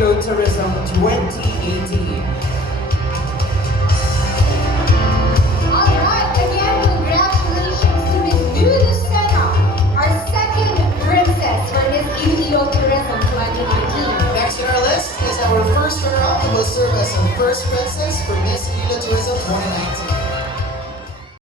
Iloilo Tourism 2018. Alright, again, congratulations to Miss Du Lucena, our second princess for Miss Iloilo Tourism 2019. Next on our list is our first runner-up who will serve as our first princess for Miss Iloilo Tourism 2019.